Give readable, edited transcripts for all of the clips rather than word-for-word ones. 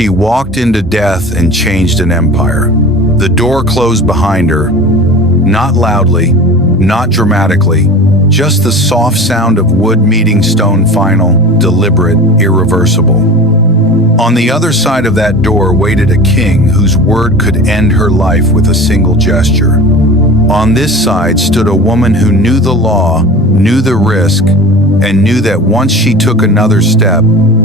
She walked into death and changed an empire. The door closed behind her, not loudly, not dramatically, just the soft sound of wood meeting stone, final, deliberate, irreversible. On the other side of that door waited a king whose word could end her life with a single gesture. On this side stood a woman who knew the law, knew the risk, and knew that once she took another step,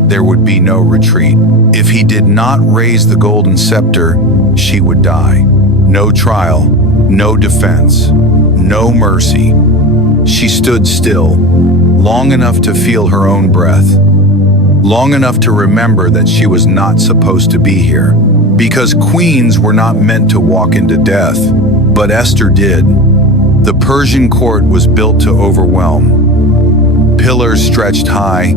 there would be no retreat. If he did not raise the golden scepter, she would die. No trial, no defense, no mercy. She stood still, long enough to feel her own breath, long enough to remember that she was not supposed to be here. Because queens were not meant to walk into death, but Esther did. The Persian court was built to overwhelm. Pillars stretched high,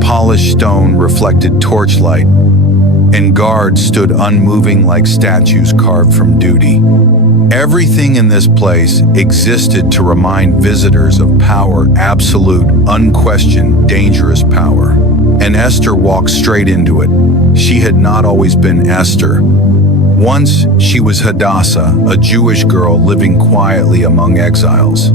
polished stone reflected torchlight, and guards stood unmoving like statues carved from duty. Everything in this place existed to remind visitors of power, absolute, unquestioned, dangerous power. And Esther walked straight into it. She had not always been Esther. Once, she was Hadassah, a Jewish girl living quietly among exiles.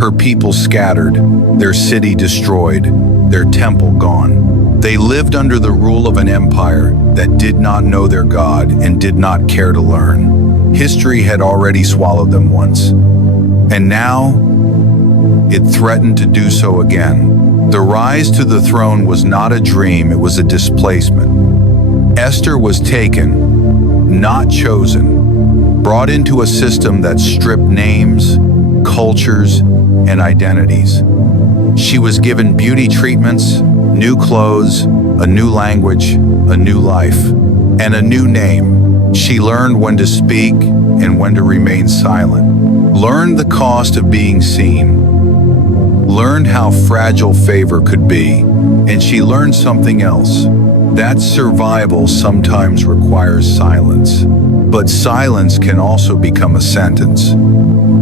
Her people scattered, their city destroyed, their temple gone. They lived under the rule of an empire that did not know their God and did not care to learn. History had already swallowed them once. And now, it threatened to do so again. The rise to the throne was not a dream, it was a displacement. Esther was taken, not chosen, brought into a system that stripped names, cultures, and identities. She was given beauty treatments, new clothes, a new language, a new life, and a new name. She learned when to speak and when to remain silent, learned the cost of being seen, learned how fragile favor could be, and she learned something else. That survival sometimes requires silence, but silence can also become a sentence.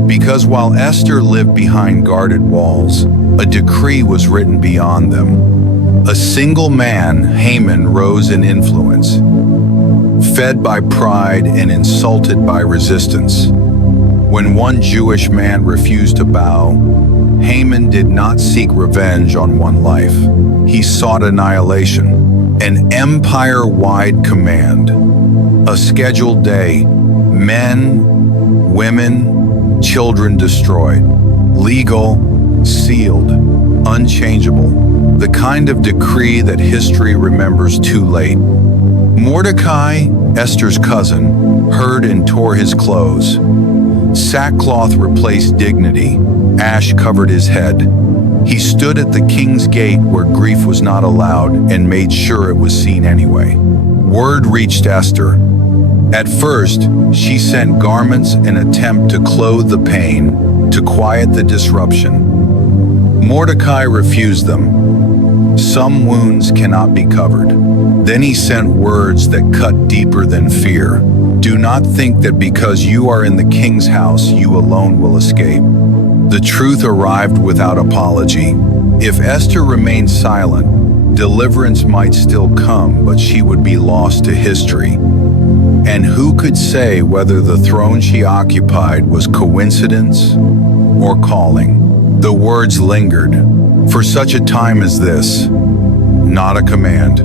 Because while Esther lived behind guarded walls, a decree was written beyond them. A single man, Haman, rose in influence, fed by pride and insulted by resistance. When one Jewish man refused to bow, Haman did not seek revenge on one life. He sought annihilation, an empire-wide command, a scheduled day, men, women, children destroyed, legal, sealed, unchangeable, the kind of decree that history remembers too late. Mordecai, Esther's cousin, heard and tore his clothes. Sackcloth replaced dignity, ash covered his head. He stood at the king's gate where grief was not allowed and made sure it was seen anyway. Word reached Esther. At first, she sent garments in an attempt to clothe the pain, to quiet the disruption. Mordecai refused them. Some wounds cannot be covered. Then he sent words that cut deeper than fear. Do not think that because you are in the king's house, you alone will escape. The truth arrived without apology. If Esther remained silent, deliverance might still come, but she would be lost to history. And who could say whether the throne she occupied was coincidence or calling? The words lingered. For such a time as this, not a command,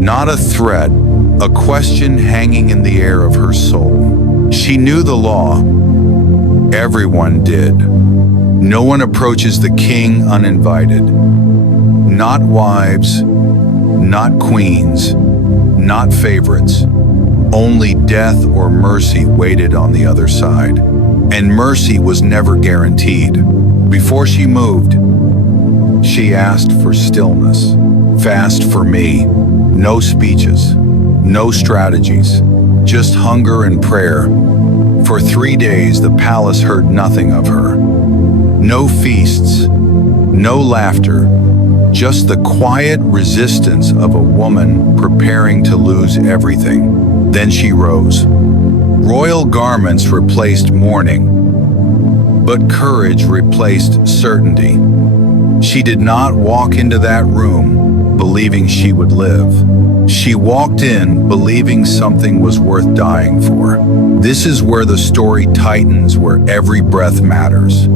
not a threat, a question hanging in the air of her soul. She knew the law. Everyone did. No one approaches the king uninvited. Not wives, not queens, not favorites. Only death or mercy waited on the other side. And mercy was never guaranteed. Before she moved, she asked for stillness. Fast for me. No speeches, no strategies, just hunger and prayer. For 3 days, the palace heard nothing of her. No feasts, no laughter, just the quiet resistance of a woman preparing to lose everything. Then she rose. Royal garments replaced mourning, but courage replaced certainty. She did not walk into that room believing she would live. She walked in, believing something was worth dying for. This is where the story tightens, where every breath matters.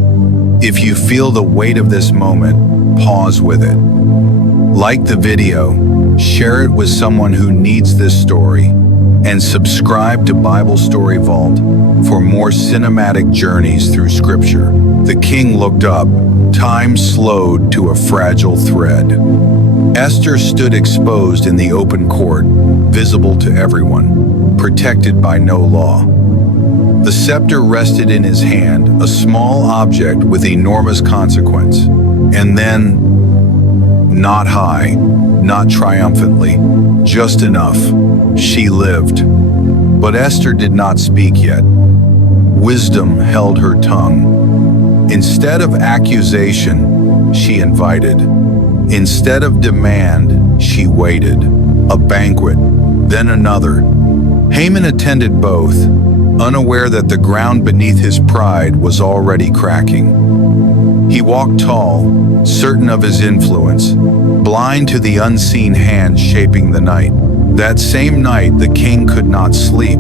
If you feel the weight of this moment, pause with it. Like the video, share it with someone who needs this story, and subscribe to Bible Story Vault for more cinematic journeys through Scripture. The king looked up. Time slowed to a fragile thread. Esther stood exposed in the open court, visible to everyone, protected by no law. The scepter rested in his hand, a small object with enormous consequence. And then, not high, not triumphantly, just enough. She lived. But Esther did not speak yet. Wisdom held her tongue. Instead of accusation, she invited. Instead of demand, she waited. A banquet, then another. Haman attended both, unaware that the ground beneath his pride was already cracking. He walked tall, certain of his influence, blind to the unseen hand shaping the night. That same night, the king could not sleep.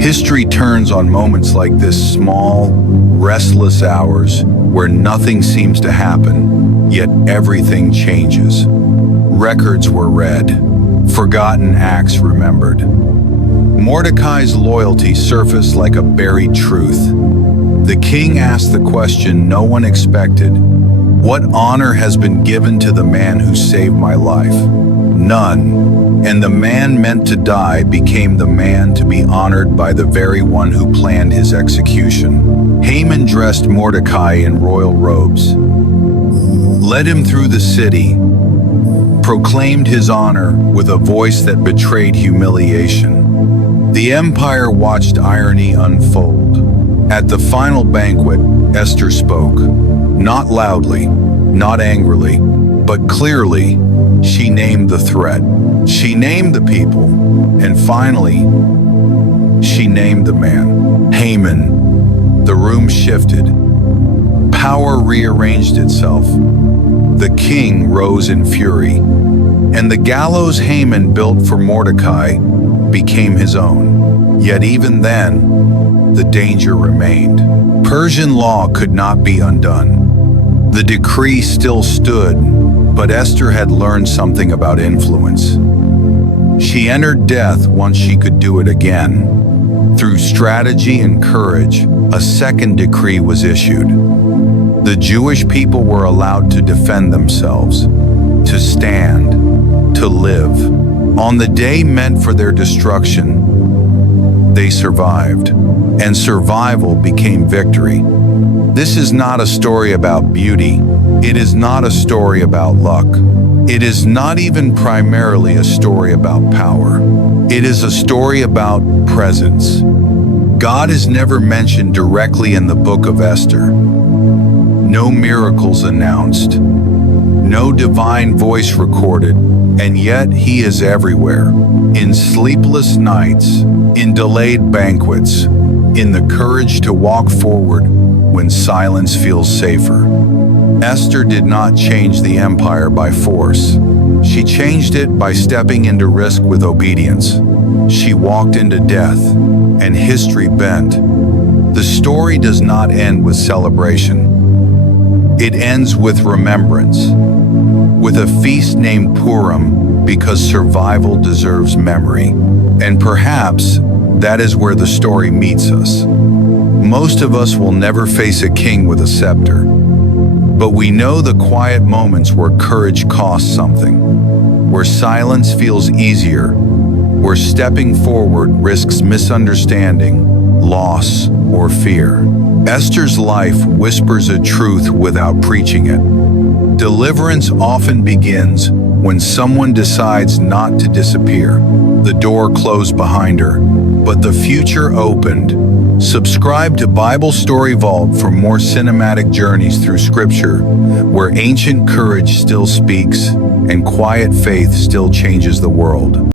History turns on moments like this, small, restless hours where nothing seems to happen, yet everything changes. Records were read, forgotten acts remembered. Mordecai's loyalty surfaced like a buried truth. The king asked the question no one expected: what honor has been given to the man who saved my life? None. And the man meant to die became the man to be honored by the very one who planned his execution. Haman dressed Mordecai in royal robes, led him through the city, proclaimed his honor with a voice that betrayed humiliation. The empire watched irony unfold. At the final banquet, Esther spoke, not loudly, not angrily, but clearly. She named the threat. She named the people. And finally, she named the man. Haman. The room shifted. Power rearranged itself. The king rose in fury. And the gallows Haman built for Mordecai became his own. Yet even then, the danger remained. Persian law could not be undone. The decree still stood, but Esther had learned something about influence. She entered death once she could do it again. Through strategy and courage, a second decree was issued. The Jewish people were allowed to defend themselves, to stand, to live. On the day meant for their destruction, they survived, and survival became victory. This is not a story about beauty. It is not a story about luck. It is not even primarily a story about power. It is a story about presence. God is never mentioned directly in the book of Esther. No miracles announced. No divine voice recorded, and yet He is everywhere. In sleepless nights, in delayed banquets, in the courage to walk forward when silence feels safer. Esther did not change the empire by force. She changed it by stepping into risk with obedience. She walked into death, and history bent. The story does not end with celebration. It ends with remembrance, with a feast named Purim, because survival deserves memory. And perhaps that is where the story meets us. Most of us will never face a king with a scepter, but we know the quiet moments where courage costs something, where silence feels easier, where stepping forward risks misunderstanding, loss, or fear. Esther's life whispers a truth without preaching it. Deliverance often begins when someone decides not to disappear. The door closed behind her, but the future opened. Subscribe to Bible Story Vault for more cinematic journeys through Scripture, where ancient courage still speaks and quiet faith still changes the world.